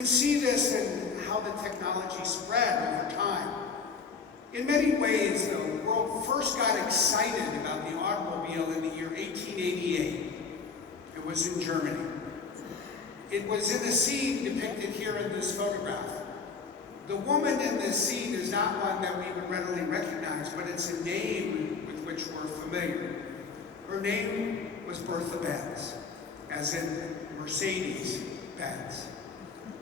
You see this in how the technology spread over time. In many ways, the world first got excited about the automobile in the year 1888. It was in Germany. It was in a scene depicted here in this photograph. The woman in this scene is not one that we would readily recognize, but it's a name with which we're familiar. Her name was Bertha Benz, as in Mercedes Benz.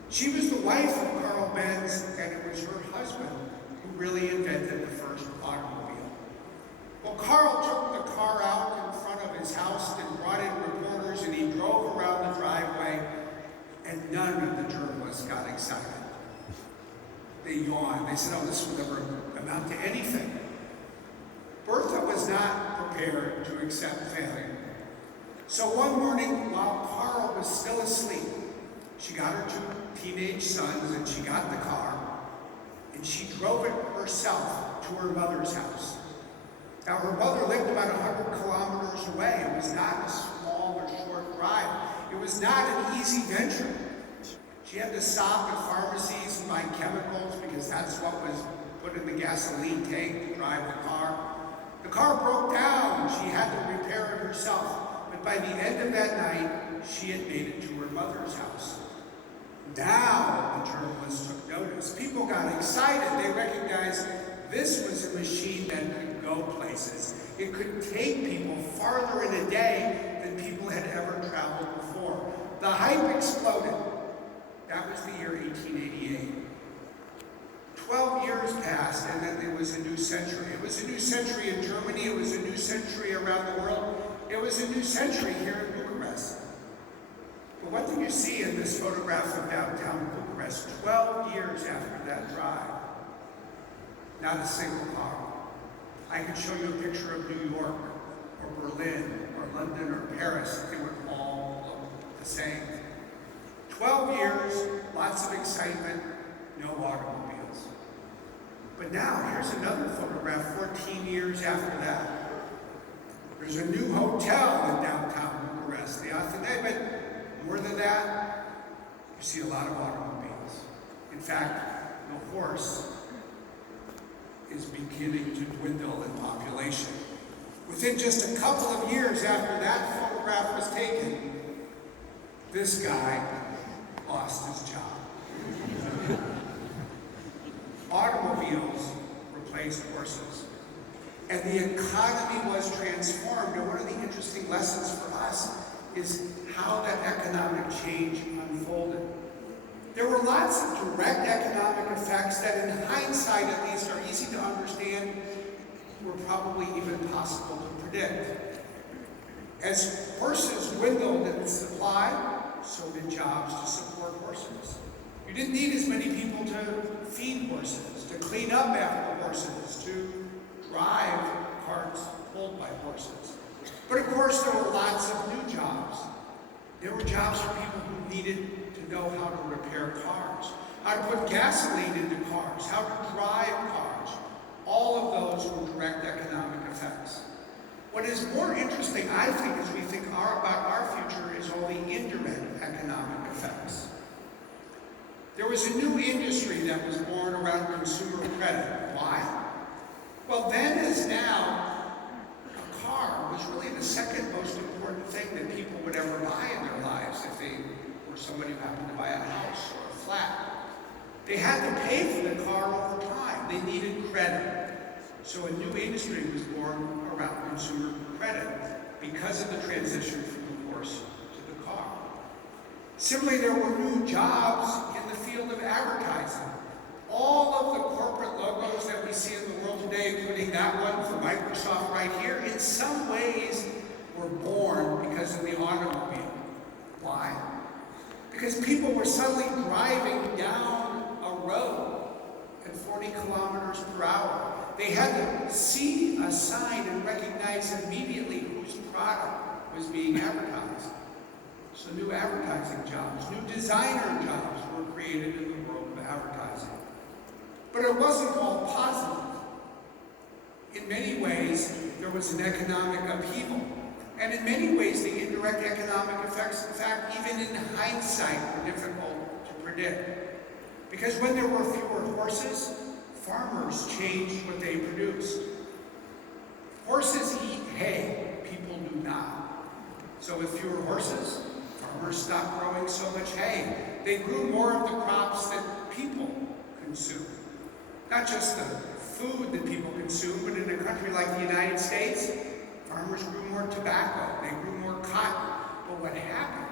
She was the wife of Carl Benz, and it was her husband who really invented the first automobile. Well, Carl took the car out in front of his house and brought in reporters, and he drove around the driveway, and none of the journalists got excited. They yawned. They said, oh, this will never amount to anything. Bertha was not prepared to accept failure. So one morning, while Carl was still asleep, she got her two teenage sons and she got the car and she drove it herself to her mother's house. Now her mother lived about 100 kilometers away. It was not a small or short drive. It was not an easy venture. She had to stop at pharmacies and buy chemicals because that's what was put in the gasoline tank to drive the car. The car broke down. She had to repair it herself. But by the end of that night, she had made it to her mother's house. Now the journalists took notice. People got excited. They recognized this was a machine that could go places. It could take people farther in a day than people had ever traveled before. The hype exploded. That was the year 1888. 12 years passed, and then there was a new century. It was a new century in Germany. It was a new century around the world. It was a new century here in Bucuresti. But what do you see in this photograph of downtown Bucharest 12 years after that drive? Not a single car. I could show you a picture of New York, or Berlin, or London, or Paris. It would all look the same. 12 years, lots of excitement, no automobiles. But now, here's another photograph 14 years after that. There's a new hotel in downtown Bucharest, the Athene, but more than that, you see a lot of automobiles. In fact, the horse is beginning to dwindle in population. Within just a couple of years after that photograph was taken, this guy lost his job. Automobiles replaced horses, and the economy was transformed. And one of the interesting lessons for us is how that economic change unfolded. There were lots of direct economic effects that in hindsight at least are easy to understand, were probably even possible to predict. As horses dwindled in supply, so did jobs to support horses. You didn't need as many people to feed horses, to clean up after horses, to drive carts pulled by horses. But of course there were lots of new jobs. There were jobs for people who needed to know how to repair cars, how to put gasoline into cars, how to drive cars. All of those were direct economic effects. What is more interesting, I think, as we think about our future, is all the indirect economic effects. There was a new industry that was born around consumer credit. Why? Well, then as now, a car was really the second most important thing that people would ever buy in their lives if they were somebody who happened to buy a house or a flat. They had to pay for the car over time. They needed credit. So a new industry was born around consumer credit because of the transition from the horse to the car. Similarly, there were new jobs in the field of advertising. All of the corporate logos that we see in the world today, including that one for Microsoft right here, in some ways were born because of the automobile. Why? Because people were suddenly driving down a road at 40 kilometers per hour. They had to see a sign and recognize immediately whose product was being advertised. So new advertising jobs, new designer jobs were created in the world of advertising. But it wasn't all positive. In many ways, there was an economic upheaval. And in many ways, the indirect economic effects, in fact, even in hindsight, were difficult to predict. did. Because when there were fewer horses, farmers changed what they produced. Horses eat hay, people do not. So with fewer horses, farmers stopped growing so much hay. They grew more of the crops that people consume. Not just the food that people consume, but in a country like the United States, farmers grew more tobacco, they grew more cotton. But what happened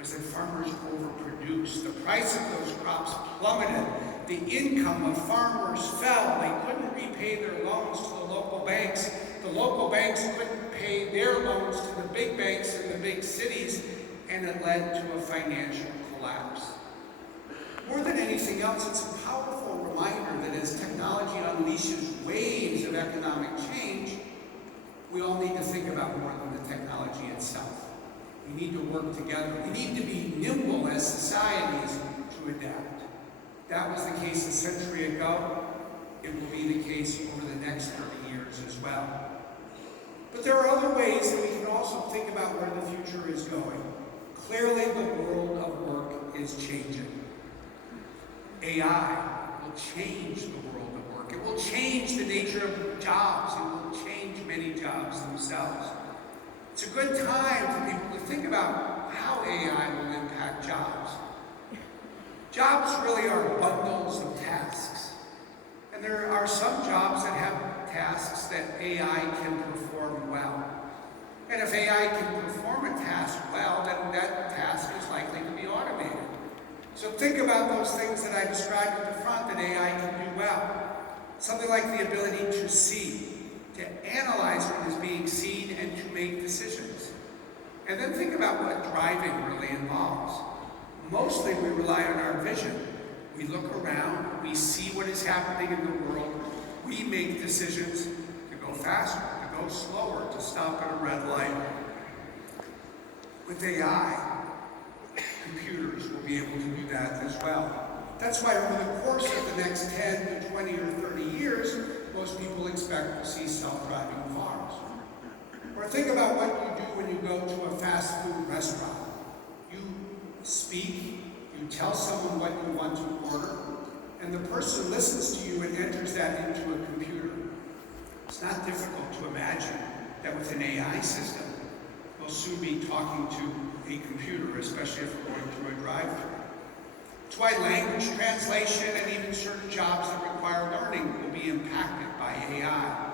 was that farmers overproduced. The price of those crops plummeted. The income of farmers fell. They couldn't repay their loans to the local banks. The local banks couldn't pay their loans to the big banks in the big cities, and it led to a financial collapse. More than anything else, it's a powerful reminder that as technology unleashes waves of economic change, we all need to think about more than the technology itself. We need to work together. We need to be nimble as societies to adapt. That was the case a century ago. It will be the case over the next 30 years as well. But there are other ways that we can also think about where the future is going. Clearly, the world of work is changing. AI will change the world of work. It will change the nature of jobs. It will change many jobs themselves. It's a good time for people to think about how AI will impact jobs. Jobs really are bundles of tasks. And there are some jobs that have tasks that AI can perform well. And if AI can perform a task well, then that task is likely to be automated. So think about those things that I described at the front that AI can do well. Something like the ability to see, to analyze what is being seen, and to make decisions. And then think about what driving really involves. Mostly we rely on our vision. We look around, we see what is happening in the world, we make decisions to go faster, to go slower, to stop at a red light. With AI, computers will be able to do that as well. That's why over the course of the next 10 to 20 or 30 years, most people expect to see self-driving cars. Or think about what you do when you go to a fast food restaurant. You speak, you tell someone what you want to order, and the person listens to you and enters that into a computer. It's not difficult to imagine that with an AI system, we'll soon be talking to a computer, especially if we're going through a drive-thru. It's why language translation and even certain jobs that require learning will be impacted by AI.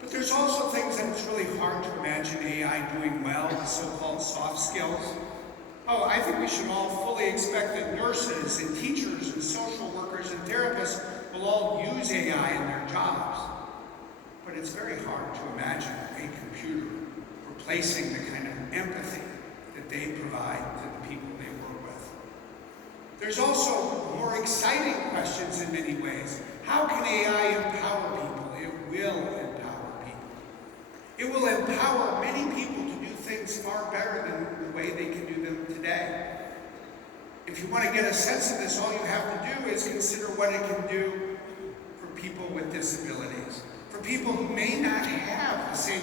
But there's also things that it's really hard to imagine AI doing well, the so-called soft skills. Oh, I think we should all fully expect that nurses and teachers and social workers and therapists will all use AI in their jobs. But it's very hard to imagine a computer replacing the kind of empathy that they provide to the people they work with. There's also more exciting questions in many ways. How can AI empower people? It will empower people. It will empower many people to do things far better than the way they can do them today. If you want to get a sense of this, all you have to do is consider what it can do for people with disabilities, for people who may not have the same